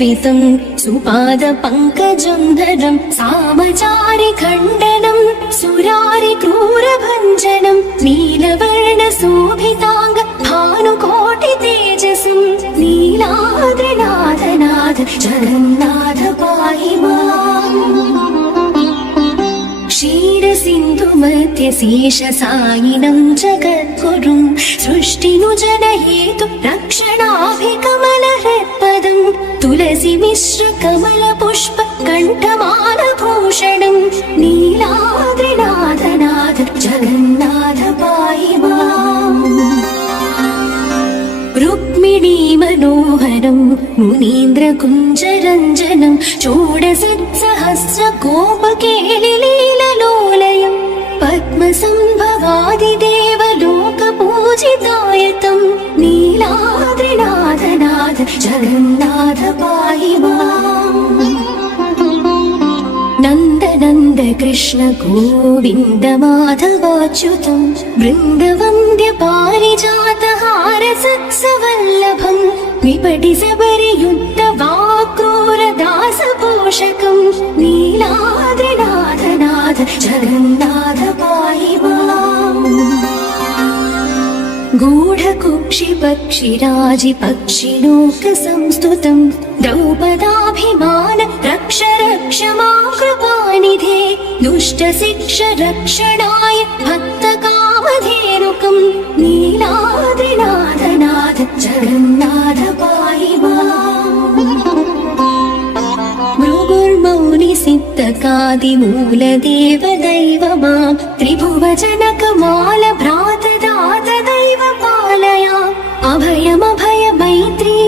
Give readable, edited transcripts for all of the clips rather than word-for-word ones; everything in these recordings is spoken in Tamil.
सेवितं सुपादपङ्कजं धरं सामचारिखण्डनं सुरारिक्रूरभञ्जनं नीलवर्णशोभिताङ्ग भानुकोटितेजसं नीलाद्रिनाथनाथ जगन्नाथ पाहि माम्। क्षीरसिन्धुमध्यशेषसायिनं जगद्गुरुं सृष्टिनुजनहेतु रक्षणाभिकमलहृत्पदं तुलसीमिश्रकमलपुष्प कण्ठमालभूषणं नीलाद्रिनाथनाथ जगन्नाथ पाहि माम्। रुक्मिणी मनोहरं मुनीन्द्रकुञ्जरञ्जनं षोडशसहस्रकोपकेलिलीललोलयं पद्मसम्भवादिदेवलोकपूजितायतं नीलाद्रिनाथनाथ जगन्नाथ पाहि माम्। नन्द कृष्ण गोविन्द माधवाच्युतं वृन्दवन्द्य पारिजातहार सत्सवल्लभं विपटि सबरियुक्त वाक्रूरदासपोषकं नीलाद्रिनाथनाथ जगन्नाथ पाहि माम्। गूढकुक्षिपक्षिराजिपक्षिणोकसंस्तुतं द्रौपदाभिमान रक्ष रक्ष मां कृपानिधे दुष्टशिक्ष रक्षणाय भक्तकामधेनुकं नीलाद्रिनाथनाथ जगन्नाथ पाहि माम्। भृगुर्मौलिसिद्धकादिमूलदेव दैव मां त्रिभुवजनकमाल भ्रातदात दैव पालया अभयमभय मैत्री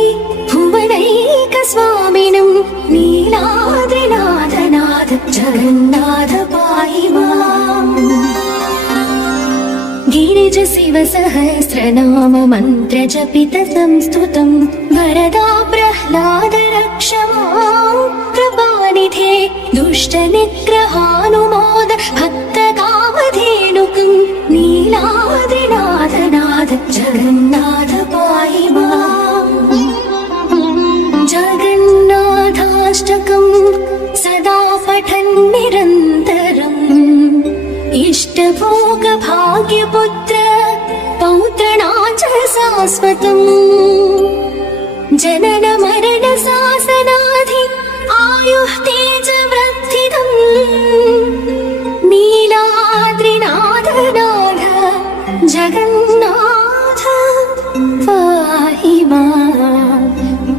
भुवनैकस्वामिनं नीलाद्रिनाथनाथ जगन्नाथ पाहि माम्। गिरिज शिव सहस्रनाम मन्त्र जपित संस्तुतं वरदा प्रह्लाद रक्ष मां कृपानिधे दुष्ट निग्रहानुमोद भक्त कामधेनुकं नीलाद्रिनाथनाथ जगन्नाथ पाहि माम्। जगन्नाथाष्टकं सदा पठन् निरन्तरम् इष्टभोग भाग्यपुत्र पौत्रणाच शाश्वतम् जनन मरण शासनाधि आयुः तेज वृद्धिदम् नीलाद्रिनाथनाथ जगन्नाथ पाहि माम्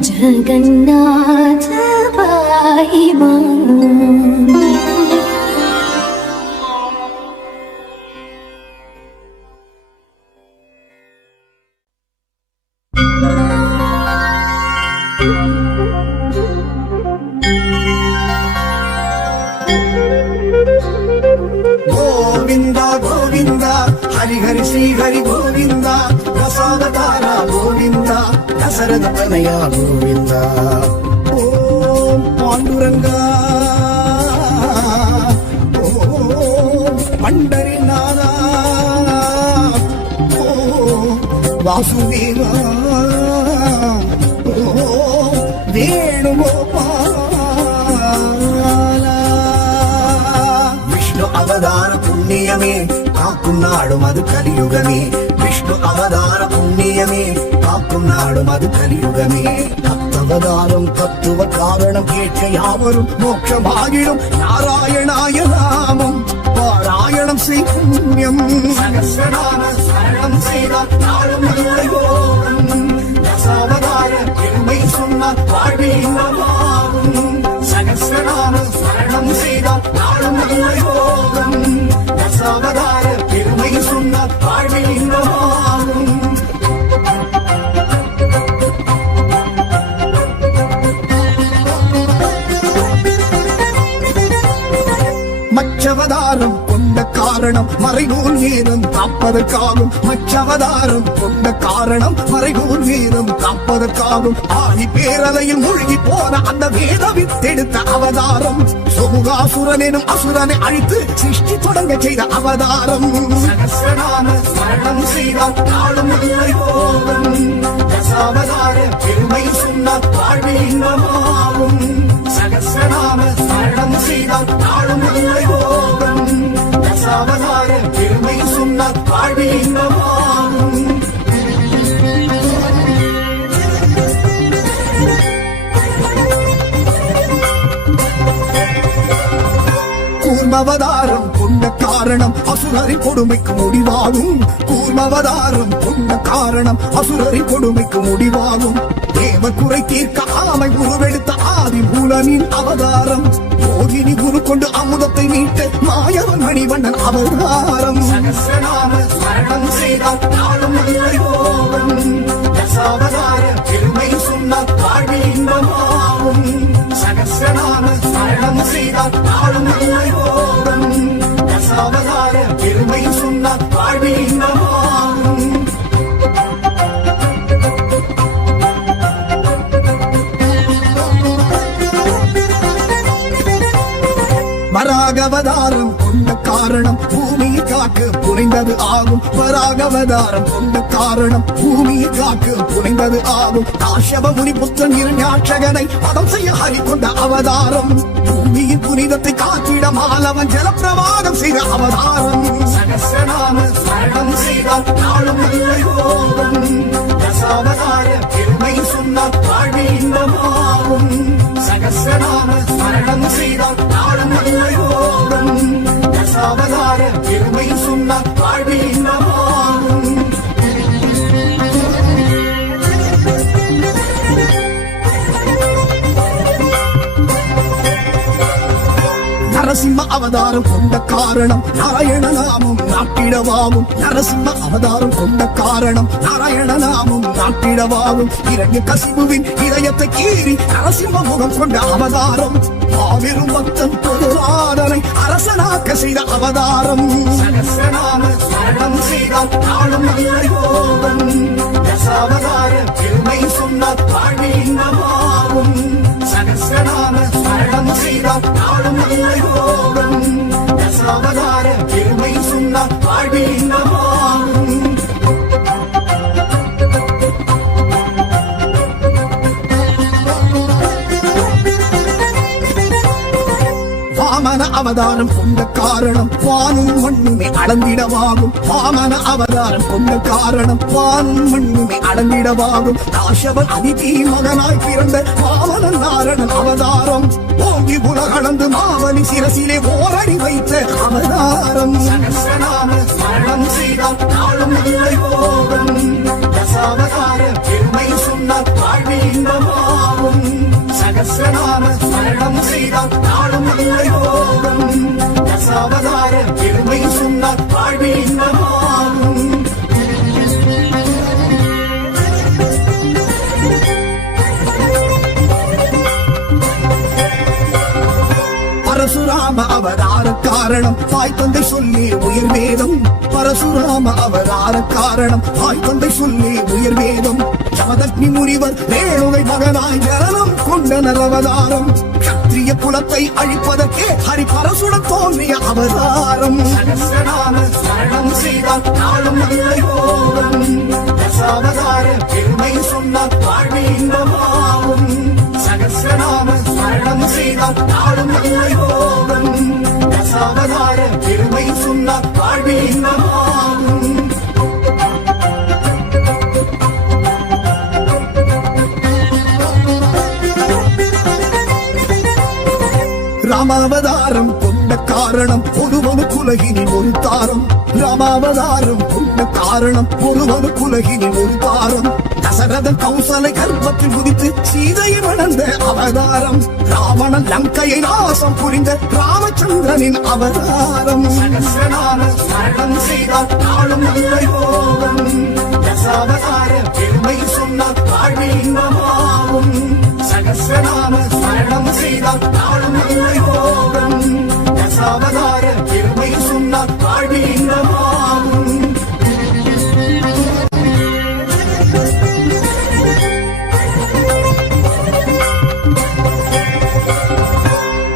जगन्नाथ पाहि माम्। गोविंदा गोविंदा हरि हरि श्री हरि गोविंदा दशावतारा गोविंदा दशरथ तनया गोविंदा ओम पांडुरंगा ओम पंढरीनाथा ओम वासुदेवा ओम वेणुगोपाल అవతార పుణ్యమే కాకున్నాడు మధు కలియుగమే విష్ణు అవతార పుణ్యమే కాకున్నాడు మధు కలియుగమే தத்தவதாரம் தத்துவ காரணம் கேட்க யாவரும் மோட்சமாகிடும் நாராயணாய நாமம் பாராயணம் செய் புண்ணியம் சகஸ்ரநாம சரணம் செய்தால் நாடும் நல்ல யோகம் தசாவதார பெருமை சொன்னால் வாழ்வில் இன்பமாகும் சகஸ்ரநாம சரணம் செய்தால் நாடும் நல்ல யோகம் தசாவதார பெருமை சொன்னால் வாழ்வில் இன்பமாகும் மச்சவதாரம் கொண்ட காரணம் காரணம் மறைநூல் வேதம் காப்பதற்காகும் மச்சவதாரம் கொண்ட காரணம் மறைநூல் வேதம் காப்பதற்காகும் ஆதி பேரலையில் மூழ்கி போன அந்த வேத வித்தெடுத்த அவதாரம் சுமுகாசுரன் எனும் அசுரனை அழித்து சிருஷ்டி தொடங்க செய்த அவதாரம் சகஸ்ரநாம ஸ்மரணம் செய்தால் நாளும் இல்லை போகும் தசாவதார பெருமை சொன்னால் வாழ்வில் இன்பமாகும் சகஸ்ரநாம ஸ்மரணம் செய்தால் நாளும் இல்லை போகும் தசாவதார பெருமை சொன்னால் வாழ்வில் இன்பமாகும் கூர்மவதாரம் கொண்ட காரணம் அசுரரி கொடுமைக்கு முடிவாகும் கூர்மவதாரம் கொண்ட காரணம் அசுரரி கொடுமைக்கு முடிவாகும் தேவ குறை தீர்க்க ஆமை உருவெடுத்த ஆதி மூலனின் அவதாரம் யோகினி குரு கொண்டு அமுதத்தை மீட்ட மாயவன் மணிவண்ணன் அவதாரம் சகஸ்ரநாம ஸ்மரணம் செய்தால் நாளும் இல்லை போகும் தசாவதார பெருமை சொன்னால் வாழ்வில் இன்பமாகும் சகஸ்ரநாம ஸ்மரணம் செய்தால் நாளும் இல்லை போகும் தசாவதார பெருமை சொன்னால் வாழ்வில் இன்பமாகும் வராகவதாரம் கொண்ட காரணம் பூமியை காக்க புனைந்தது ஆகும் வராகவதாரம் கொண்ட காரணம் பூமியை காக்க புனைந்தது ஆகும் காஷ்யப முனி புத்திரன் இரண்யாட்சகனை பதம் செய்ய ஹரி கொண்ட அவதாரம் பூமியின் புனிதத்தை காத்திட மாலவன் ஜலப்பிரவாகம் செய்த அவதாரம் சகஸ்ரநாம ஸ்மரணம் செய்தால் நாளும் இல்லை போகும் தசாவதார பெருமை சொன்னால் வாழ்வில் இன்பமாகும் சகஸ்ரநாம ஸ்மரணம் செய்தால் நாளும் இல்லை போகும் தசாவதார பெருமை சொன்னால் வாழ்வில் இன்பமாகும் நரசிம்ம அவதாரம் கொண்ட காரணம் நாராயண நாமம் நாட்டிடவாகும் நரசிம்ம அவதாரம் கொண்ட காரணம் நாராயண நாமம் நாட்டிடவாகும் இரண்டு கசிபுவின் இதயத்தை கீறி நரசிம்ம முகம் கொண்ட அவதாரம் மாபெரும் பக்தன் பொதுவாதனை அரசனாக்க செய்த அவதாரம் சகஸ்ரநாம ஸ்மரணம் செய்தால் நாளும் இல்லை போகும் தசாவதார பெருமை சொன்னால் வாழ்வில் இன்பமாகும் சகஸ்ரநாம ஸ்மரணம் செய்தால் நாளும் இல்லை போகும் தசாவதார பெருமை சொன்னால் வாழ்வில் இன்பமாகும் வாமன அவதாரம் கொண்ட காரணம் வானும் மண்ணுமே அளந்திடவாகும் வாமன அவதாரம் கொண்ட காரணம் வானும் மண்ணுமே அளந்திடவாகும் காஷவன் அதிதி மகனாய் பிறந்த வாமனன் நாரணன் அவதாரம் ஓங்கி உலகளந்து மாவலி சிரசிலே ஓரடி வைத்த அவதாரம் சகஸ்ரநாம ஸ்மரணம் செய்தால் நாளும் இல்லை போகும் தசாவதார பெருமை சொன்னால் வாழ்வில் இன்பமாகும் சகஸ்ரநாம ஸ்மரணம் செய்தால் நாளும் இல்லை போகும் தசாவதார பெருமை சொன்னால் வாழ்வில் இன்பமாகும் பரசுராம அவதார காரணம் தாய் தந்தை சொல்லி உயிர் வேதம் பரசுராம அவதார காரணம் தாய் தந்தை சொல்லி உயிர் வேதம் ஜமதக்னி முனிவர் ரேணுகை மகனாய் ஜனனம் கொண்ட நலவதாரம் கத்திரிய குலத்தை அழிப்பதற்கே ஹரி பரசுடன் தோன்றிய அவதாரம் சகஸ்ரநாம ஸ்மரணம் செய்தால் நாளும் இல்லை போகும் தசாவதார பெருமை சொன்னால் வாழ்வில் இன்பமாகும் சகஸ்ரநாம ஸ்மரணம் செய்தால் நாளும் இல்லை போகும் தசாவதார பெருமை சொன்னால் வாழ்வில் இன்பமாகும் ராமாவதாரம் கொண்ட காரணம் ஒருவனு குலகினின் ஒரு தாரம் ராமாவதாரம் கொண்ட காரணம் ஒருவனு குலகினின் ஒரு தாரம் தசரதன் கௌசலை கர்ப்பத்தில் உதித்து சீதையை வளர்ந்த அவதாரம் ராவணன் லங்கையை நாசம் புரிந்த ராமச்சந்திரனின் அவதாரம் சகஸ்ரநாம ஸ்மரணம் செய்தால் நாளும் இல்லை போகும் தசாவதார பெருமை சொன்னால் வாழ்வில் இன்பமாகும் சகஸ்ரநாம ஸ்மரணம் செய்தால் நாளும் இல்லை போகும் தசாவதார பெருமை சொன்னால் வாழ்வில்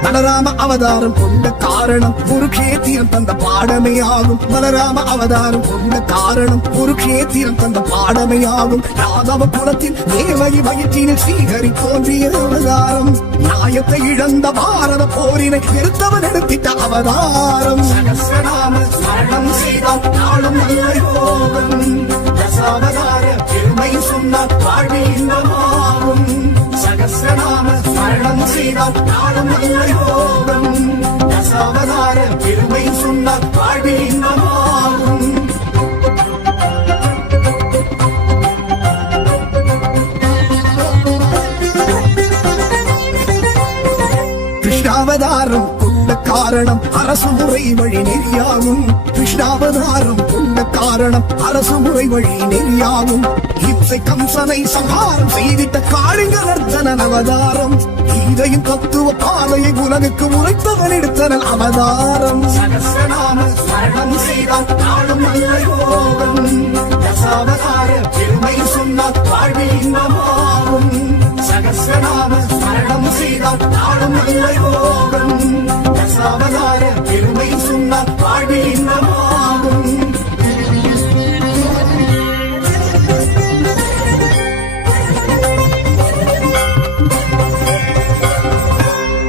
பலராம அவதாரம் கொண்ட காரணம் குருக்ஷேத்திரம் தந்த பாடமே ஆகும். பலராம அவதாரம் கொண்ட காரணம் குருக்ஷேத்திரம் தந்த பாடமே ஆகும். யாதவ குலத்தில் தேவகி வயிற்றினில் ஸ்ரீஹரி தோன்றிய அவதாரம். நியாயத்தை இழந்த பாரத போரினை நிறுத்தவன் எடுத்திட்ட அவதாரம். சகஸ்ரநாம ஸ்மரணம் செய்தால் நாளும் நல்ல யோகம். தசாவதார பெருமை சொன்னால் வாழ்வில் இன்பமாகும். சகஸ்ரநாம ஸ்மரணம் செய்தால் நாளும் நல்ல யோகம். தசாவதார பெருமை சொன்னால் வாழ்வில் இன்பமாகும். கிருஷ்ணாவதாரம் கொண்ட காரணம் அரசு முறை வழி நெறியாகும். கிருஷ்ணாவதாரம் கொண்ட காரணம் அரசு முறை வழி நெறியாகும். இம்சை கம்சனை சம்ஹாரம் செய்திட்ட காளிங்க நர்த்தனன் அவதாரம். இதையும் தத்துவ பாதையை உலகுக்கு உரைத்தவன் எடுத்தனன் அவதாரம். சகஸ்ரநாம ஸ்மரணம் செய்தால் நாளும் நல்ல யோகம். தசாவதார பெருமை சொன்னால் வாழ்வில் இன்பமாகும். சகஸ்ரநாம ஸ்மரணம் செய்தால் நாளும் நல்ல யோகம். தசாவதார பெருமை சொன்னால் வாழ்வில் இன்பமாகும்.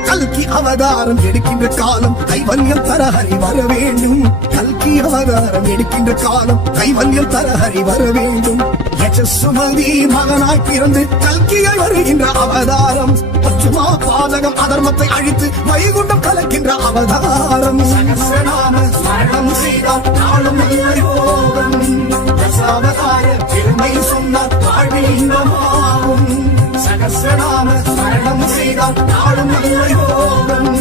கல்கி அவதாரம் எடுக்கின்ற காலம் கைவல்யம் தர ஹரி வர வேண்டும். கல்கி அவதாரம் எடுக்கின்ற காலம் கைவல்யம் தர ஹரி வர வேண்டும். யசஸ்சுமதி மகனாய் பிறந்து கல்கியை வருகின்ற அவதாரம். பச்சுமா பாதகம் அதர்மத்தை அழித்து வைகுண்டம் கலக்கின்ற அவதாரம். சகஸ்ரநாம ஸ்மரணம் செய்தால் நாளும் நல்ல யோகம். தசாவதார பெருமை சொன்னால் வாழ்வில் இன்பமாகும். சகஸ்ரநாம ஸ்மரணம் செய்தால் நாளும் நல்ல யோகம்.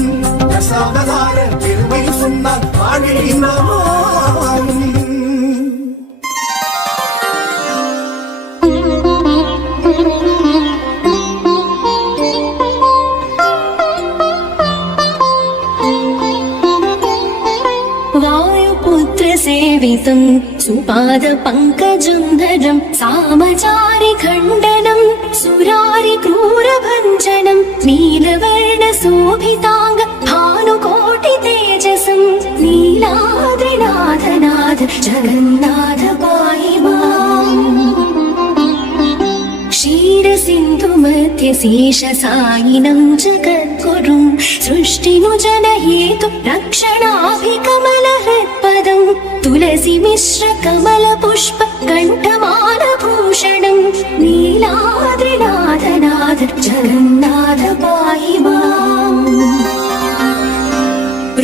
தசாவதார பெருமை சொன்னால் வாழ்வில் இன்பமாகும். सेवितं सुपाद पंकजं धरं सामचारि खण्डनं सुरारि क्रूरभञ्जनं नीलवर्ण शोभितांग भानुकोटि तेजसं नीलाद्रिनाथनाथ जगन्नाथ पाहि माम् क्षीरसिन्धुमध्ये शेषसायिनं जगद्गुरुं सृष्टिनुजनहेतु रक्षणाभिकमलहृत्पदं तुलसी मिश्र कमल पुष्प कण्ठमालभूषणं नीलाद्रिनाथनाथ जगन्नाथ पाहि माम्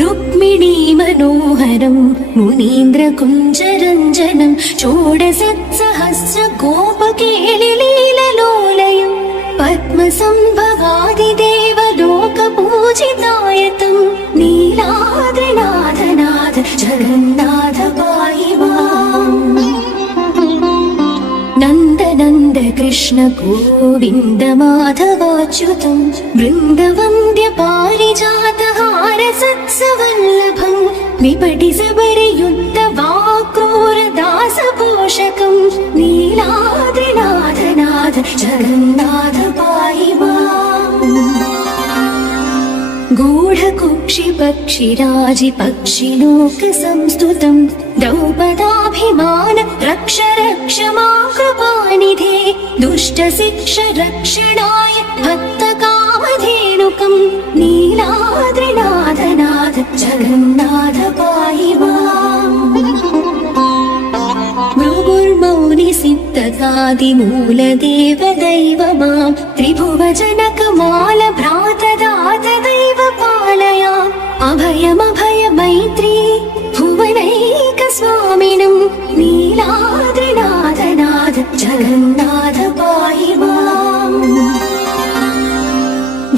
रुक्मिणी मनोहरं मुनीन्द्रकुञ्जरञ्जनं षोडशसहस्र गोपकेलिलीललोलयं पद्मसम्भवादिदेव लोकपूजितायतं नीलाद्रिनाथनाथ जगन्नाथ पाहि माम् नन्द कृष्ण गोविन्द माधवाच्युतं वृन्दवन्द्य पारिजातहार सत्सवल्लभं विपटि सबरयुक्त वाक्रूर दासपोषकं नीलाद्रिनाथनाथ जगन्नाथ पाहि माम् गूढकुक्षिपक्षिराजि पक्षिलोकसंस्तुतं द्रौपदाभिमान रक्ष रक्ष मां कृपानिधे दुष्टशिक्ष रक्षणाय भक्तकामधेनुकं नीलाद्रिनाथनाथ जगन्नाथ पाहि माम् भृगुर्मौनि सिद्धकादिमूलदेव दैव मां त्रिभुवजनकमाल भ्रातदात दैव पालयाम् अभयमभय मैत्री भुवनैकस्वामिनं नीलाद्रिनाथनाथ जगन्नाथ पाहि माम्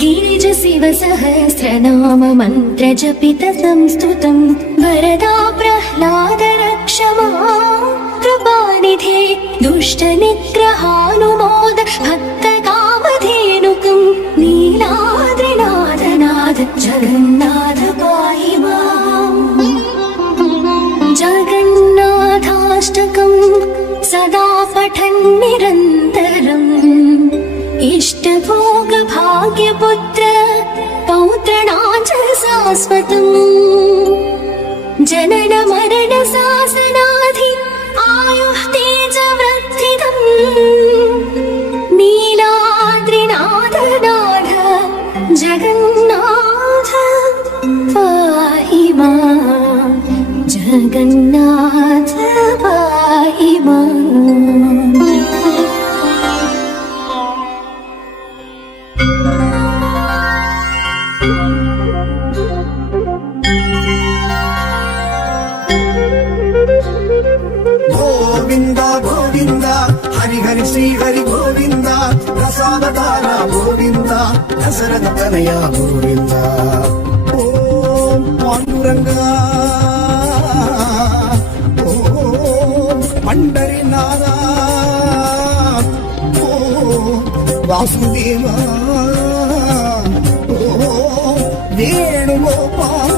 गिरिज शिव सहस्रनाम मन्त्र जपित संस्तुतं वरदा प्रह्लाद रक्ष माम् कृपानिधे दुष्ट निग्रहानुमोद भक्त कामधेनुकं नीलाद्रिनाथनाथ जगन्नाथ पाहि माम् जगन्नाथाष्टकं सदा पठन् निरन्तरम् इष्टभोग भाग्यपुत्र पौत्रणाच शाश्वतम् जनन मरण शासनाधि आयुः तेजवृद्धिदम् नीलाद्रिनाथनाथ जगन्नाथ पाहि मां जगन्नाथ पाहि माम् గోవింద గోవింద హరి హరి శ్రీ హరి గోవింద రసావతార గోవింద దశరథ తనయ గోవింద ఓం పాండురంగ ఓం పండరినాథ ఓం వాసుదేవ ఓం వేణుగోపాల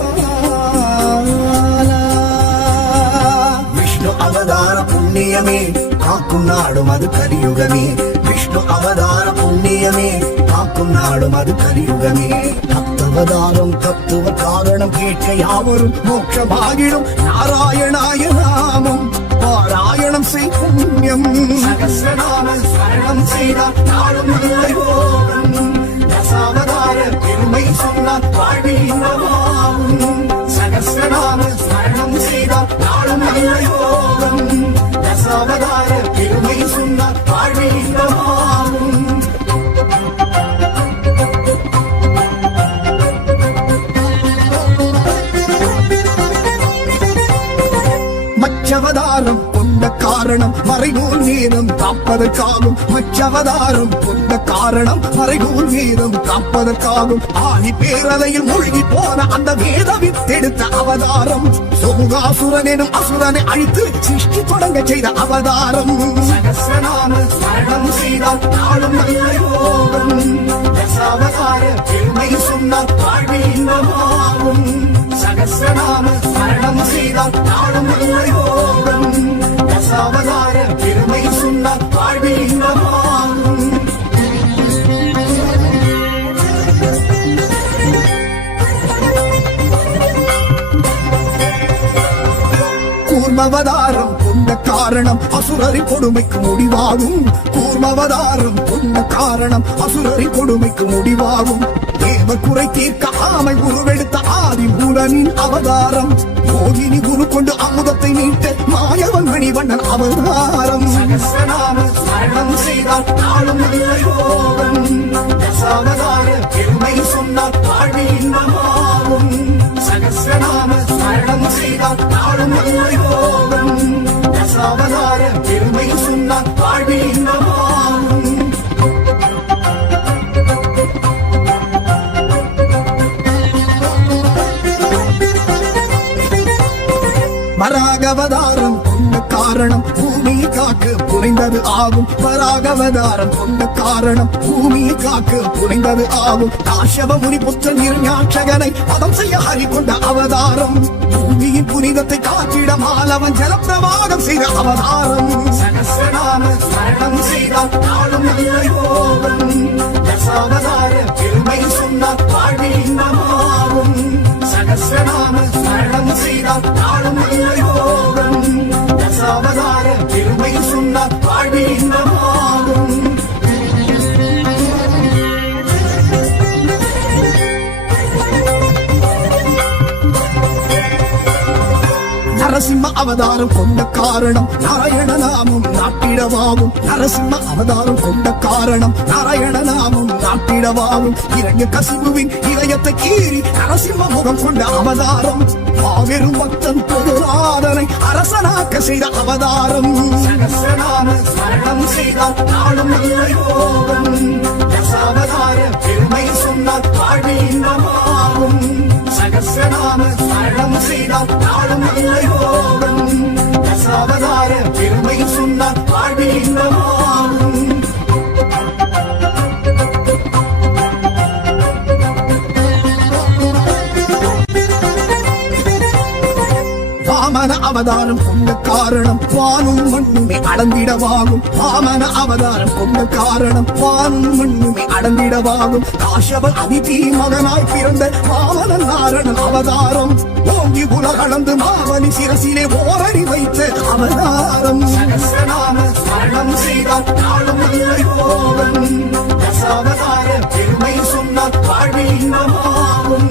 అవతార పుణ్యమే కాకున్నాడు మధు కలియుగమే విష్ణు అవతార పుణ్యమే కాకున్నాడు మధు కలియుగమే தத்துவதாரம் தத்துவ காரணம் கேட்க யாவரும் மோட்ச பாகிடும் நாராயணாய நாமம் பாராயணம் செய் புண்ணியம் சகஸ்ரநாம ஸ்மரணம் செய்தால் நாளும் நல்ல யோகம் தசாவதார பெருமை சொன்னால் வாழ்வின் சகஸ்ரநாம ஸ்மரணம் செய்தால் நாளும் நல்ல யோகம் தசாவதார பெருமை சொன்னால் வாழ்வின் மச்சவதாரம் கொண்ட காரணம் மறைநூல் வேதம் காப்பதற்காகும் மச்சவதாரம் கொண்ட காரணம் மறைநூல் வேதம் காப்பதற்காகும் ஆதி பேரலையில் மூழ்கி போன அந்த வேத வித்தெடுத்த அவதாரம் சோமுகாசுரன் எனும் அசுரனை அழித்து சிருஷ்டி தொடங்க செய்த அவதாரம் சகஸ்ரநாம ஸ்மரணம் செய்தால் நாளும் நல்ல யோகம் தசாவதார பெருமை சொன்னால் வாழ்வில் இன்பமாகும் சகஸ்ரநாம ஸ்மரணம் செய்தால் நாளும் நல்ல யோகம் தசாவதார பெருமை சொன்னால் வாழ்வில் இன்பமாகும் கூர்மவதாரம் கொண்ட காரணம் அசுரரி கொடுமைக்கு முடிவாகும் கூர்மவதாரம் கொண்ட காரணம் அசுரரி கொடுமைக்கு முடிவாகும் தேவ குறை தீர்க்க ஆமை உருவெடுத்த ஆதி மூலனின் அவதாரம் மோகினி குரு கொண்டு அமுதத்தை நீட்ட மாயவன் மணிவண்ணன் அவதாரம் சகஸ்ரநாம ஸ்மரணம் செய்தால் நாளும் நல்ல யோகம் தசாவதார பெருமை சொன்னால் வாழ்வில் இன்பமாகும் சகஸ்ரநாம ஸ்மரணம் செய்தால் நாளும் நல்ல யோகம் தசாவதார பெருமை சொன்னால் வாழ்வில் இன்பமாகும் வராகவதாரம் கொண்ட காரணம் பூமியை காக்க புனைந்தது ஆகும் வராகவதாரம் கொண்ட காரணம் பூமியை காக்க புனைந்தது ஆகும் காஷவ முனி புத்திரன் இருஞாட்சகனை பதம் செய்ய ஹரி கொண்ட அவதாரம் பூமியின் புனிதத்தை காற்றிட மாலவன் ஜலப்பிரவாகம் செய்த அவதாரம் சகஸ்ரநாம ஸ்மரணம் செய்தால் நாளும் நல்ல யோகம் தசாவதார பெருமை சொன்னால் வாழ்வில் இன்பமாகும் சகஸ்ரநாம ஸ்மரணம் செய்தால் நாளும் நல்ல யோகம் தசாவதார பெருமை சொன்னால் வாழ்வில் இன்பமாகும் நரசிம்ம அவதாரம் கொண்ட காரணம் நாராயண நாமம் நாட்டிடவாகும் நரசிம்ம அவதாரம் கொண்ட காரணம் நாராயண நாமம் நாட்டிடவாகும் இரண்டு கசிபுவின் இதயத்தை கீறி நரசிம்ம முகம் கொண்ட அவதாரம் மாபெரும் பக்தன் பொருளாதனை அரசனாக்க செய்த அவதாரம் சகஸ்ரநாம ஸ்மரணம் செய்தால் நாளும் நல்ல யோகம் தசாவதார பெருமை சொன்னால் வாழ்வில் இன்பமாகும் சகஸ்ரநாம ஸ்மரணம் செய்தால் நாளும் நல்ல யோகம் தசாவதார பெருமை சொன்னால் வாழ்வில் இன்பமாகும் வாமன அவதாரம் கொண்ட காரணம் வானும் மண்ணுமே அளந்திடவாகும் வாமன அவதாரம் கொண்ட காரணம் வானும் மண்ணுமே அளந்திடவாகும் காஷவ அதிதி மகனாய் பிறந்த வாமன கருணன் அவதாரம் ஓங்கி உலகளந்து மாவலி சிரசிலே ஓரடி வைத்த அவதாரம் சகஸ்ரநாம ஸ்மரணம் செய்தால் நாளும் இல்லை போகும் தசாவதார பெருமை சொன்னால் வாழ்வில் இன்பமாகும்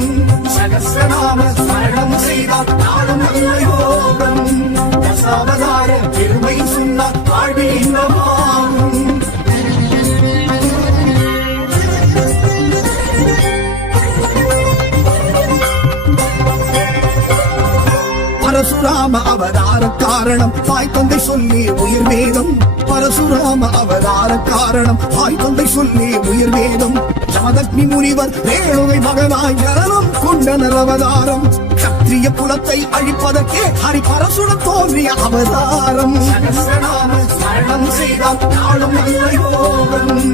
சகஸ்ரநாம ஸ்மரணம் செய்தால் நாளும் இல்லை போகும் தசாவதார பெருமை சொன்னால் வாழ்வில் இன்பமாகும் பரசுராம அவதார காரணம் தாய் தந்தை சொல்லி உயிர் வேதம் பரசுராம அவதார காரணம் தாய் தந்தை சொல்லி உயிர் வேதம் ஜமதக்னி முனிவர் ரேணுவை மகனாய் ஜனனம் கொண்டனர் அவதாரம் சத்திரிய குலத்தை அழிப்பதற்கே ஹரி பரசுடன் தோன்றிய அவதாரம் சகஸ்ரநாம ஸ்மரணம் செய்தால் நாளும் இல்லை போகும்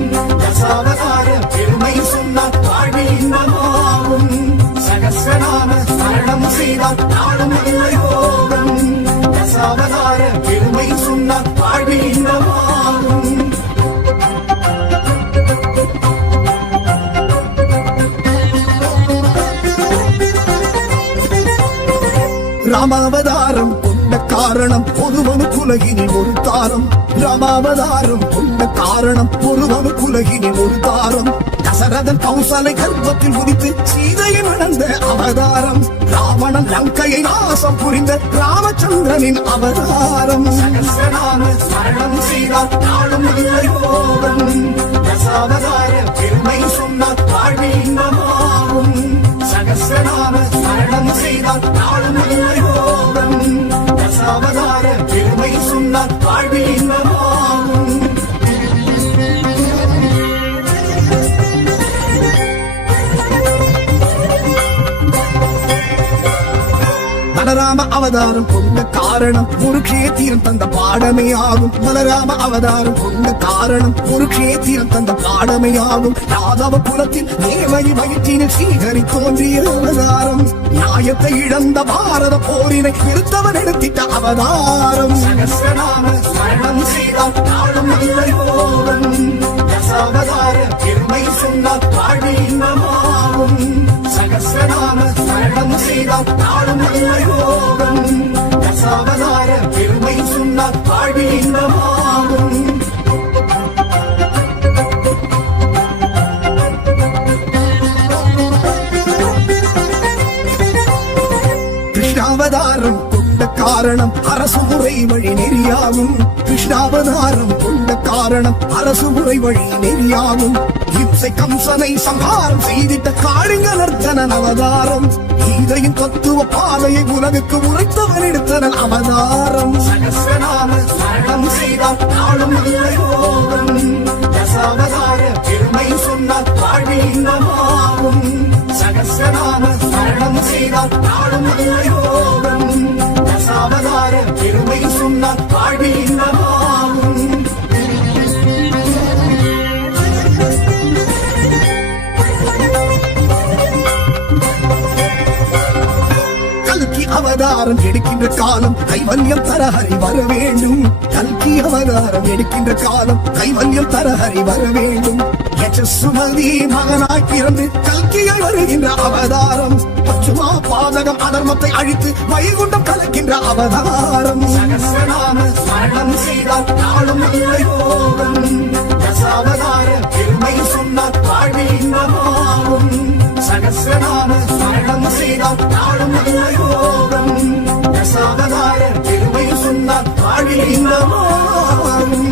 தசாவதார பெருமை சொன்னால் வாழ்வில் இன்பமாகும் சகஸ்ரநாம ஸ்மரணம் செய்தால் நாளும் இல்லை போகும் தசாவதார பெருமை சொன்னால் வாழ்வில் இன்பமாகும் ராமாவதாரம் கொண்ட காரணம் ஒருவனு குலகினில் ஒரு தாரம் ராமாவதாரம் கொண்ட காரணம் ஒருவனு குலகினில் ஒரு தாரம் தசரதன் கௌசலை கர்ப்பத்தில் உதித்து சீதையை மணந்த அவதாரம் ராவணன் லங்கையை நாசம் புரிந்த ராமச்சந்திரனின் அவதாரம் சகஸ்ரநாம ஸ்மரணம் செய்தால் நாளும் இல்லை போகும் தசாவதார பெருமை சொன்னால் வாழ்வில் இன்பமாகும் சகஸ்ரநாம ஸ்மரணம் செய்தால் நாளும் இல்லை போகும் தசாவதார பெருமை சொன்னால் வாழ்வில் இன்பமாகும் பலராம அவதாரம் கொண்ட காரணம் குருக்ஷேத்திரம் தந்த பாடமே ஆகும் பலராம அவதாரம் கொண்ட காரணம் குருக்ஷேத்திரம் தந்த பாடமே ஆகும் யாதவ குலத்தில் தேவகி வயிற்றினில் ஸ்ரீஹரி தோன்றிய அவதாரம் நியாயத்தை இழந்த பாரத போரினை நிறுத்தவன் எடுத்திட்ட அவதாரம் சகஸ்ரநாம ஸ்மரணம் செய்தால் நாளும் இல்லை போகும் தசாவதார பெருமை சொன்னால் வாழ்வில் இன்பமாகும் சகஸ்ரநாம ஸ்மரணம் செய்தால் நாளும் இல்லை போகும் தசாவதார பெருமை சொன்னால் வாழ்வில் இன்பமாகும் கிருஷ்ணாவதாரம் கொண்ட காரணம் அரசு முறை வழி நெறியாகும் கிருஷ்ணாவதாரம் கொண்ட காரணம் அரசு முறை வழி நெறியாகும் இம்சை கம்சனை சம்ஹாரம் செய்திட்ட காளிங்க நர்த்தனன் அவதாரம் கீதையின் தத்துவ பாதையை உலகுக்கு உரைத்தவன் எடுத்தனன் அவதாரம் சகஸ்ரநாம ஸ்மரணம் செய்தால் நாளும் இல்லை போகும் தசாவதார பெருமை சொன்னால் வாழ்வில் இன்பமாகும் சகஸ்ரநாம ஸ்மரணம் செய்தால் நாளும் இல்லை போகும் தசாவதார பெருமை சொன்னால் வாழ்வில் இன்பமாகும் கல்கி அவதாரம் எடுக்கின்ற காலம் கைவல்யம் தர ஹரி வர வேண்டும் கல்கி அவதாரம் எடுக்கின்ற காலம் கைவல்யம் தர ஹரி வர வேண்டும் யசஸ்சுமதி மகனாய் பிறந்து கல்கியாய் வருகின்ற அவதாரம் பச்சுமா பாதகம் அதர்மத்தை அழித்து வைகுண்டம் கலக்கின்ற அவதாரம் சகஸ்ரநாம ஸ்மரணம் செய்தால் நாளும் இல்லை போகும் தசாவதார பெருமை சொன்னால் வாழ்வில் இன்பமாகும் சகஸ்ரநாம ஸ்மரணம் செய்தால் நாளும் இல்லை போகும் தசாவதார பெருமை சொன்னால் வாழ்வில் இன்பமாகும்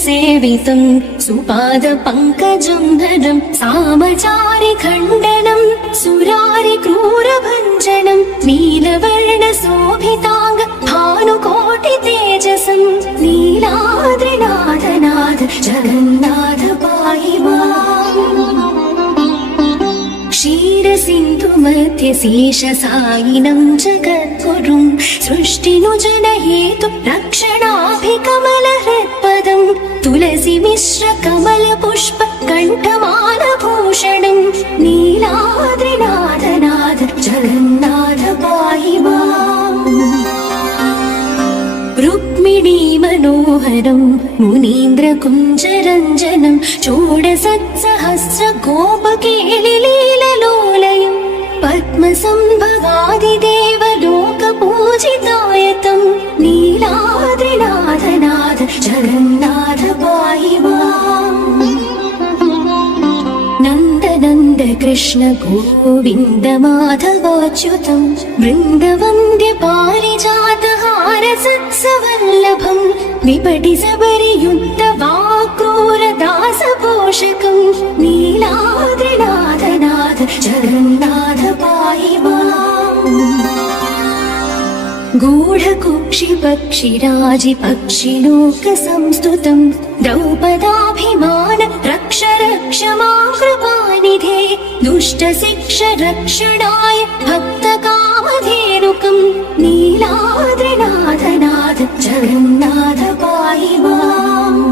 सेवितं सुपाद पंकजं धरं सामचारि खण्डनं सुरारि क्रूरभञ्जनं नीलवर्ण शोभितांग भानुकोटि तेजसं नीलाद्रिनाथ नाथ जगन्नाथ पाहि माम् क्षीरसिन्धुमध्ये शेषसायिनं जगद्गुरुं सृष्टिनुजनहेतु रक्षणाभिकमलहृत्पदं तुलसी मिश्र कमल पुष्प कण्ठमालभूषणं नीलाद्रिनाथ नाथ जगन्नाथ पाहि माम् रुक्मिणी मनोहरं मुनीन्द्रकुञ्जरञ्जनं षोडशत्सहस्रगोपकेलिलीललोलयं पद्मसम्भवादिदेवलोकपूजितायतं नीलाद्रिनाथनाथ जगन्नाथ पाहि माम् नन्द कृष्ण गोविन्द माधवाच्युतं वृन्दवन्द्य पारिजातहार सत्सवल्लभं विपटि सबरियुक्त वाक्रूरदासपोषकं नीलाद्रिनाथनाथ जगन्नाथ पाहि माम् गूढकुक्षिपक्षिराजिपक्षिलोकसंस्तुतं द्रौपदाभिमान रक्ष रक्ष मां कृपानिधे दुष्टशिक्ष रक्षणाय भक्तकामधेनुकं नीलाद्रिनाथनाथ जगन्नाथ पाहि माम्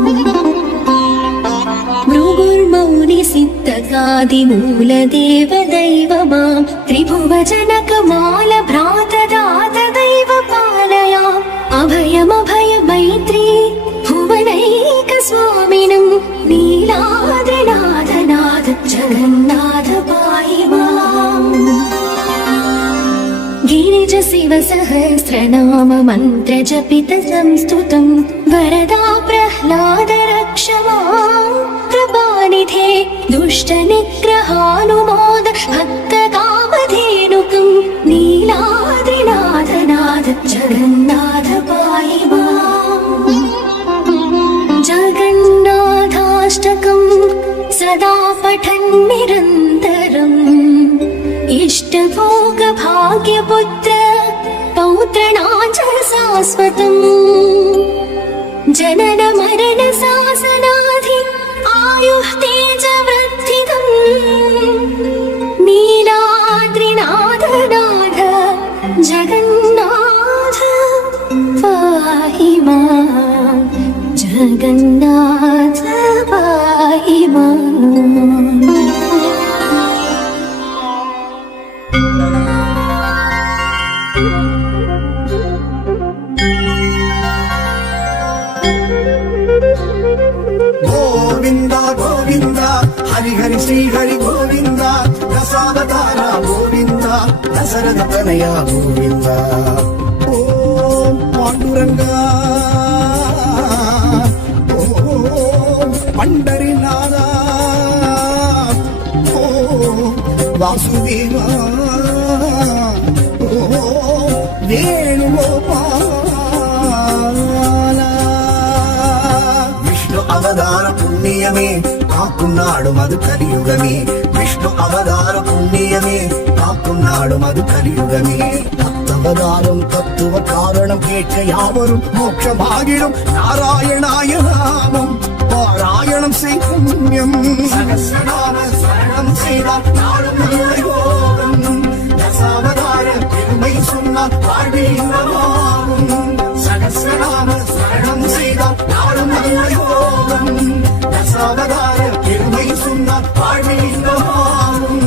भृगुर्मौनि सिद्धकादिमूलदेव दैव मां त्रिभुवजनकमाल भ्रातदात दैव पालयाम् अभयमभय मैत्री भुवनैकस्वामिनं नीलाद्रिनाथनाथ जगन्नाथ पाहि माम् गिरिज शिव सहस्रनाम मन्त्र जपित संस्तुतं वरदा प्रह्लाद रक्ष मां कृपानिधे दुष्ट निग्रहानुमोद भक्त कामधेनुकं नीलाद्रिनाथनाथ जगन्नाथ पाहि माम् जगन्नाथाष्टकं सदा पठन् निरन्तरम् इष्टभोगभाग्यपुत्र पौत्रणाच शाश्वतम् जनन मरण शासनाधि आयुः तेजवृद्धिदम् नीलाद्रिनाथनाथ जगन्नाथ पाहि माम् जगन्नाथ पाहि माम् గోవింద గోవింద హరి హరి శ్రీ హరి గోవింద దశావతార గోవింద దశరథ తనయ గోవింద ఓం పాండురంగ ఓం పండరినాథ ఓం వాసుదేవ ఓం వేణుగోపాల విష్ణు అవతార పుణ్యమే కాకున్నాడు మధు కలియుగమే విష్ణు అవతార పుణ్యమే కాకున్నాడు మధు కలియుగమే தத்தவதாரம் தத்துவ காரணம் கேட்க யாவரும் மோட்சமாகிடும் நாராயணாய நாமம் பாராயணம் செய் புண்ணியம் சகஸ்ரநாம சரணம் செய்தால் நாளும் நல்ல யோகம் தசாவதார பெருமை சொன்னால் வாழ்வில் இன்பமாகும் சகஸ்ரநாம சரணம் செய்தால் நாளும் நல்ல யோகம் தசாவதார பெருமை சொன்னால் வாழ்வில் இன்பமாகும்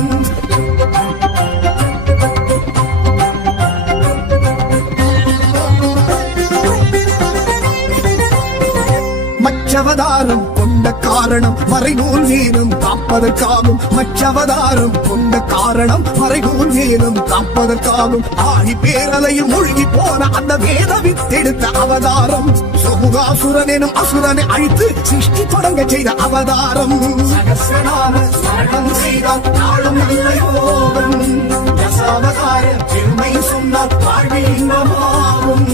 மச்சவதாரம் கொண்ட காரணம் மறைநூல் வேதம் காப்பதற்காகும் மச்சவதாரம் கொண்ட காரணம் மறைநூல் வேதம் காப்பதற்காகும் ஆழி பேரலையில் மூழ்கி போன அந்த வேத வித்தெடுத்த அவதாரம் சொகுகாசுரன் எனும் அசுரனை அழித்து சிருஷ்டி தொடங்க செய்த அவதாரம் சகஸ்ரநாம சரணம் செய்தால் நாளும் நல்ல யோகம் தசாவதார பெருமை சொன்னால் வாழ்வில் இன்பமாகும்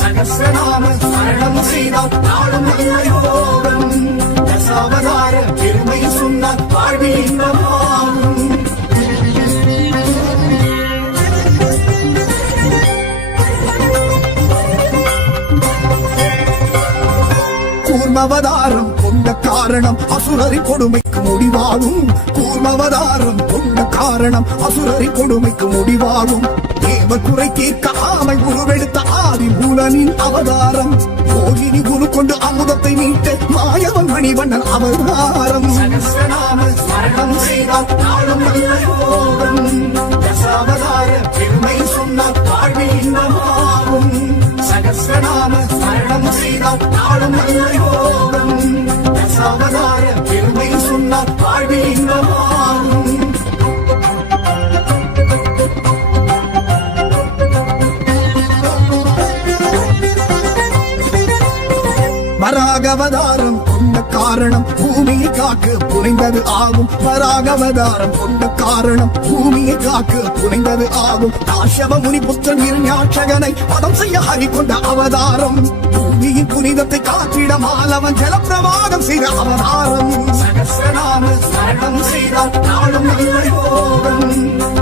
சகஸ்ரநாம சரணம் செய்தால் நாளும் நல்ல யோகம் தசாவதார பெருமை சொன்னால் வாழ்வில் இன்பமாகும் கூர்மவதாரம் கொண்ட காரணம் அசுரரி கொடுமைக்கு முடிவாகும் கூர்மவதாரம் கொண்ட காரணம் அசுரரி கொடுமைக்கு முடிவாகும் தேவ குறை தீர்க்க ஆமை உருவெடுத்த ஆதி மூலனின் அவதாரம் கோகினி குரு கொண்டு அமுதத்தை மீட்ட மாயவன் மணிவண்ணன் அவதாரம் சகஸ்ரநாம ஸ்மரணம் செய்தால் நாளும் நல்ல யோகம் தசாவதார சொன்னால் வாழ்வில் இன்பமாகும் சகஸ்ரநாம ஸ்மரணம் செய்தால் நாளும் நல்ல யோகம் தசாவதார பெருமை சொன்னால் வாழ்வில் இன்பமாகும் வராகவதாரம் கொண்ட காரணம் பூமியை காக்க புனைந்தது ஆகும் வராகவதாரம் கொண்ட காரணம் பூமியை காக்க புனைந்தது ஆகும் காஷவ முனி புத்திரன் இருஞாட்சகனை பதம் செய்ய ஹரி கொண்ட அவதாரம் பூமியின் புனிதத்தை காத்திட மாலவன் ஜலப்பிரவாகம் செய்த அவதாரம் சகஸ்ரநாம ஸ்மரணம் செய்தால் நாளும் நல்ல யோகம்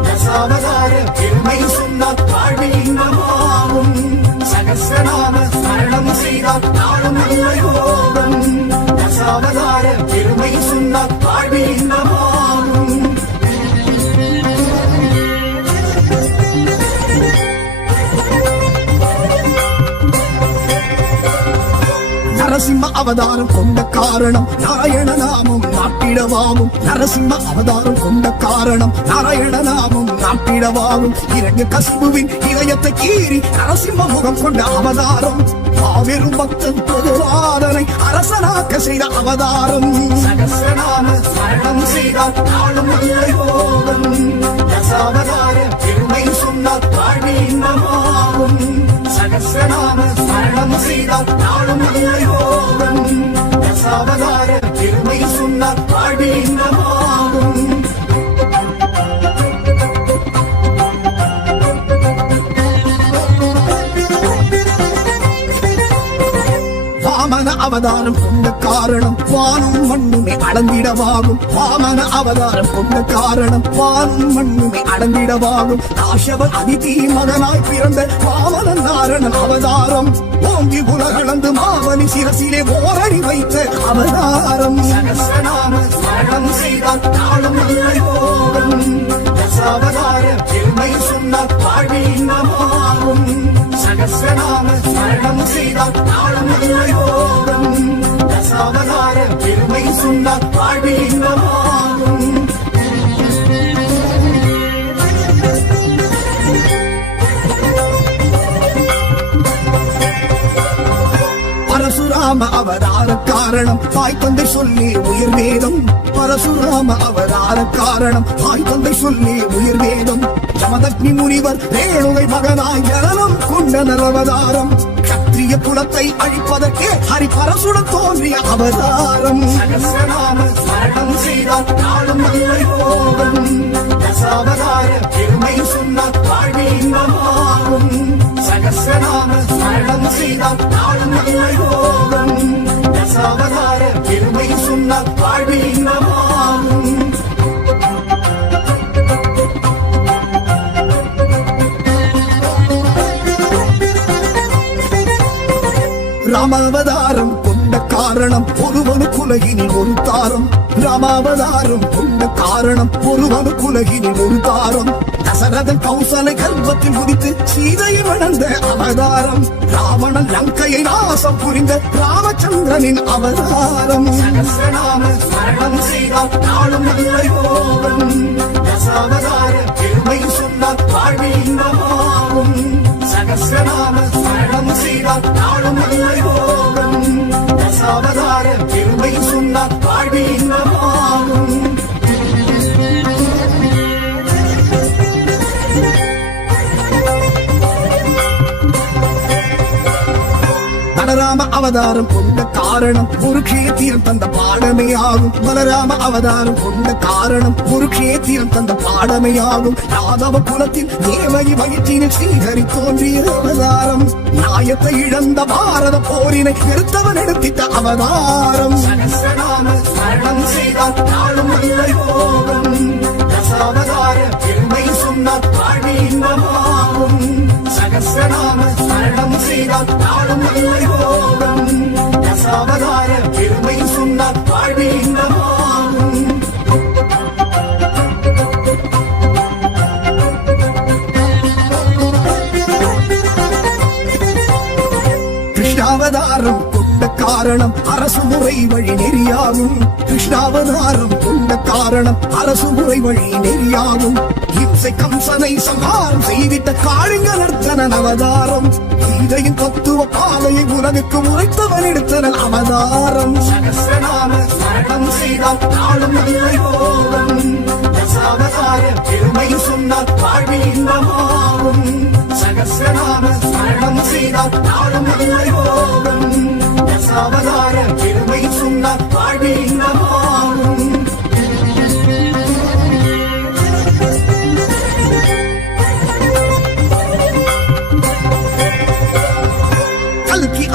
தசாவதார பெருமை சொன்னால் வாழ்வில் இன்பமாகும் சகஸ்ரநாம ஸ்மரணம் செய்தால் நாளும் நல்ல யோகம் தசாவதார பெருமை சொன்னால் வாழ்வில் இன்பமாகும் நரசிம்ம அவதாரம் கொண்ட காரணம் நாராயண நாமம் நாட்டிடவாகும் நரசிம்ம அவதாரம் கொண்ட காரணம் நாராயண நாமம் நாட்டிடவாகும் இரண்டு கசிபுவின் இதயத்தை கீறி நரசிம்ம முகம் கொண்ட அவதாரம் மாபெரும் பக்தன் பொதுவாதனை அரசனாக்க செய்த அவதாரம் சகஸ்ரநாம ஸ்மரணம் செய்தால் நாளும் நல்ல யோகம் தசாவதார பெருமை சொன்னால் வாழ்வில் இன்பமாகும் சகஸ்ரநாம ஸ்மரணம் செய்தால் நாளும் நல்ல யோகம் தசாவதார பெருமை சொன்னால் வாழ்வில் இன்பமாகும் வாமன அவதாரம் கொண்ட காரணம் வானும் மண்ணுமே அளந்திடவாகும் வாமன அவதாரம் கொண்ட காரணம் வானும் மண்ணுமே அளந்திடவாகும் காஷவ அதிதி மகனாய் பிறந்த வாமன நாரணன் அவதாரம் ஓங்கி உலகளந்து மாவனி சிரசிலே ஓரடி வைத்த அவதாரம் சகஸ்ரநாம ஸ்மரணம் செய்தால் நாளும் நல்ல யோகம் தசாவதார பெருமை சொன்னால் வாழ்வில் இன்பமாகும் சகஸ்ரநாம ஸ்மரணம் செய்தால் நாளும் நல்ல யோகம் தசாவதார பெருமை சொன்னால் வாழ்வில் இன்பமாகும் பரசுராம அவதார காரணம் தாய் தந்தை சொல்லி உயிர் வேதம் பரசுராம அவதார காரணம் தாய் தந்தை சொல்லி உயிர் வேதம் ஜமதக்னி முனிவர் ரேணுகை மகனாய் ஜனனம் கொண்ட நரவதாரம் சத்திரிய குலத்தை அழிப்பதற்கே ஹரி பரசுடன் தோன்றிய அவதாரம் சகஸ்ரநாம ஸ்மரணம் செய்தால் நாளும் நல்ல யோகம் தசாவதார பெருமை சொன்னால் வாழ்வில் இன்பமாகும் சகஸ்ரநாம ஸ்மரணம் செய்தால் நாளும் நல்ல யோகம் தசாவதார பெருமை சொன்னால் வாழ்வில் இன்பமாகும் ராமாவதாரம் கொண்ட காரணம் ஒருவனு குலகினில் ஒரு தாரம் ராமாவதாரம் கொண்ட காரணம் ஒருவனு குலகினில் ஒரு தாரம் தசரதன் கௌசலை கர்ப்பத்தில் உதித்து சீதையை வளர்ந்த அவதாரம் ராவணன் லங்கையை நாசம் புரிந்த ராமச்சந்திரனின் அவதாரம் சகஸ்ரநாம ஸ்மரணம் செய்தால் நாளும் நல்ல யோகம் தசாவதார பெருமை சொன்னால் வாழ்வில் இன்பமாகும் சகஸ்ரநாம ஸ்மரணம் செய்தால் நாளும் நல்ல யோகம் தசாவதார பெருமை சொன்னால் வாழ்வில் இன்பமாகும் பலராம அவதாரம் கொண்ட காரணம் ஒரு க்ஷேத்திரம் தந்த பாடமே ஆகும் பலராம அவதாரம் கொண்ட காரணம் ஒரு க்ஷேத்திரம் தந்த பாடமே ஆகும் யாதவ குலத்தில் தேவகி வயிற்றினில் ஸ்ரீஹரி தோன்றிய அவதாரம் நியாயத்தை இழந்த பாரத போரினை நிறுத்தவன் எடுத்திட்ட அவதாரம் சகஸ்ரநாம ஸ்மரணம் செய்தால் நாளும் நல்ல யோகம் தசாவதார பெருமை சொன்னால் வாழ்வில் இன்பமாகும் சகஸ்ரநாம ஸ்மரணம் செய்தால் நாளும் நல்ல யோகம் தசாவதார பெருமை சொன்னால் வாழ்வில் இன்பமாகும் கிருஷ்ணாவதாரம் கொண்ட காரணம் அரசு முறை வழி நெறியாகும் கிருஷ்ணாவதாரம் கொண்ட காரணம் அரசு முறை வழி நெறியாகும் இம்சை கம்சனை சம்ஹாரம் செய்திட்ட காளிங்க நர்த்தனன் அவதாரம் கீதையின் தத்துவ பாதையை உலகுக்கு உரைத்தவன் எடுத்தனன் அவதாரம் சகஸ்ரநாம ஸ்மரணம் செய்தால் நாளும் நல்ல யோகம் தசாவதார பெருமை சொன்னால் வாழ்வில் இன்பமாகும் சகஸ்ரநாம ஸ்மரணம் செய்தால் நாளும் நல்ல யோகம் தசாவதார பெருமை சொன்னால் வாழ்வில் இன்பமாகும்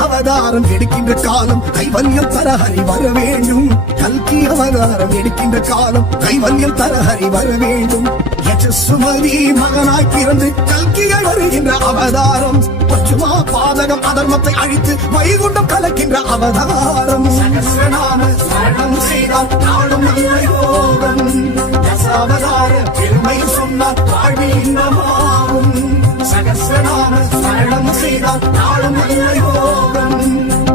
அவதாரம் எடுக்கின்ற காலம் கைவல்யம் தர ஹரி வர வேண்டும் கல்கி அவதாரம் எடுக்கின்ற காலம் கைவல்யம் தர ஹரி வர வேண்டும் யசசுமதி மகனாய் பிறந்து கல்கிகள் வருகின்ற அவதாரம் பச்சுமா பாதகம் அதர்மத்தை அழித்து வைகுண்டம் கலக்கின்ற அவதாரம் சகஸ்ரநாம ஸ்மரணம் செய்தால் நாளும் நல்ல யோகம் தசாவதார பெருமை சொன்னால் வாழ்வில் இன்பமாகும் சகஸ்ரநாம ஸ்மரணம் செய்தால் நாளும் நல்ல யோகம்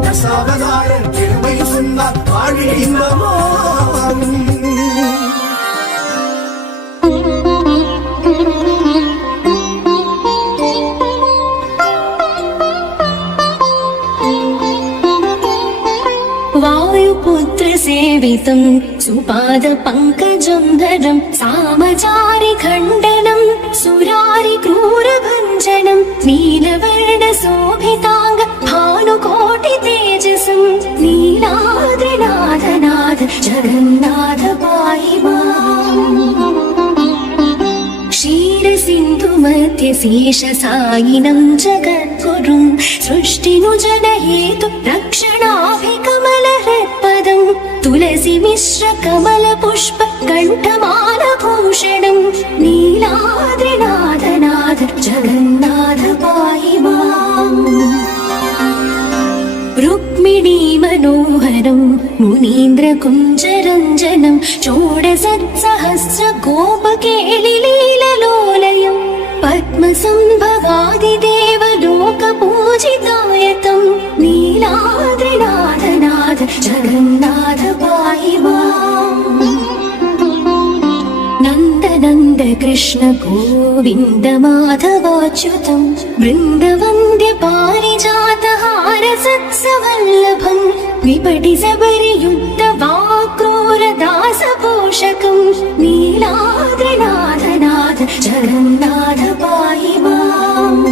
தசாவதார பெருமை சொன்னால் வாழ்வில் இன்பமாகும் वायुपुत्र सेवितं सुपाद पङ्कजं धरं सामचारि खण्डनं सुरारि क्रूरभञ्जनं नीलवर्ण शोभिताङ्ग भानुकोटि तेजसं नीलाद्रिनाथनाथ जगन्नाथ पाहि माम् क्षीरसिन्धुमध्ये शेषसायिनं जगद्गुरुं सृष्टिनुजनहेतु रक्षणाभिकमलहृत्पदं तुलसीमिश्रकमलपुष्प कण्ठमालभूषणं नीलाद्रिनाथनाथ जगन्नाथ पाहि माम् रुक्मिणी मनोहरं मुनीन्द्रकुञ्जरञ्जनं षोडशसहस्र गोपकेलिलीललोलयं पद्मसम्भवादिदेव लोकपूजितायतं नीलाद्रिनाथनाथ जगन्नाथ पाहि माम् नन्द कृष्ण गोविन्द माधवाच्युतं वृन्दवन्द्य पारिजातहार सत्सवल्लभं विपटि सबरियुक्त वाक्रूरदासपोषकं नीलाद्रिनाथनाथ जगन्नाथ पाहि माम्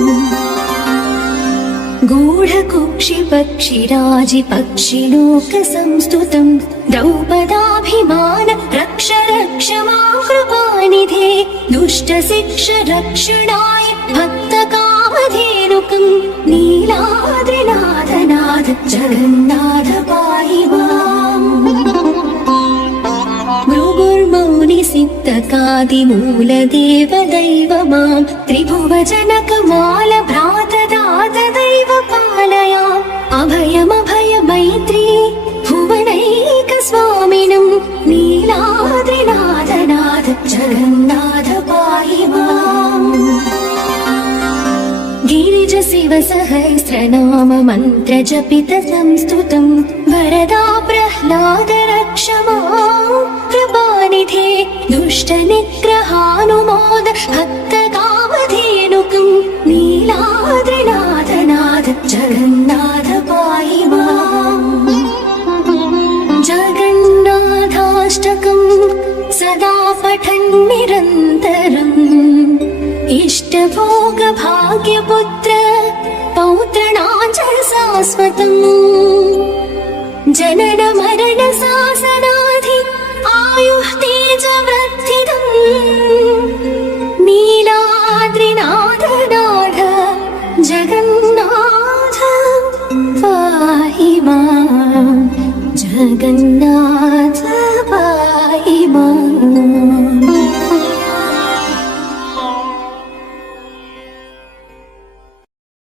गूढकुक्षिपक्षिराजि पक्षिलोकसंस्तुतं द्रौपदाभिमान रक्ष रक्ष मां कृपानिधे दुष्टशिक्ष रक्षणाय भक्तकामधेनुकं नीलाद्रिनाथनाथ जगन्नाथ पाहि माम् भृगुर्मौनिसिद्धकादिमूलदेव दैव मां त्रिभुवजनकमाल भ्रातदात दैव पालयाम् अभयमभय मैत्री भुवनैकस्वामिनं नीलाद्रिनाथनाथ जगन्नाथ पाहि माम् गिरिजशिव सहस्रनाम मन्त्र जपित संस्तुतं वरदा प्रह्लाद रक्ष मां कृपानिधे दुष्टनिग्रहानुमोद भक्तकामधेनुकं नीलाद्रिनाथनाथ जगन्नाथ पाहि माम् जगन्नाथाष्टकं सदा पठन् निरन्तरम् इष्टभोगभाग्यपुत्र पौत्रणां च शाश्वतम् जनन मरण शासनाधि आयुः तेजवृद्धिदम् नीलाद्रिनाथनाथ जगन्नाथ पाहि माम् जगन्नाथ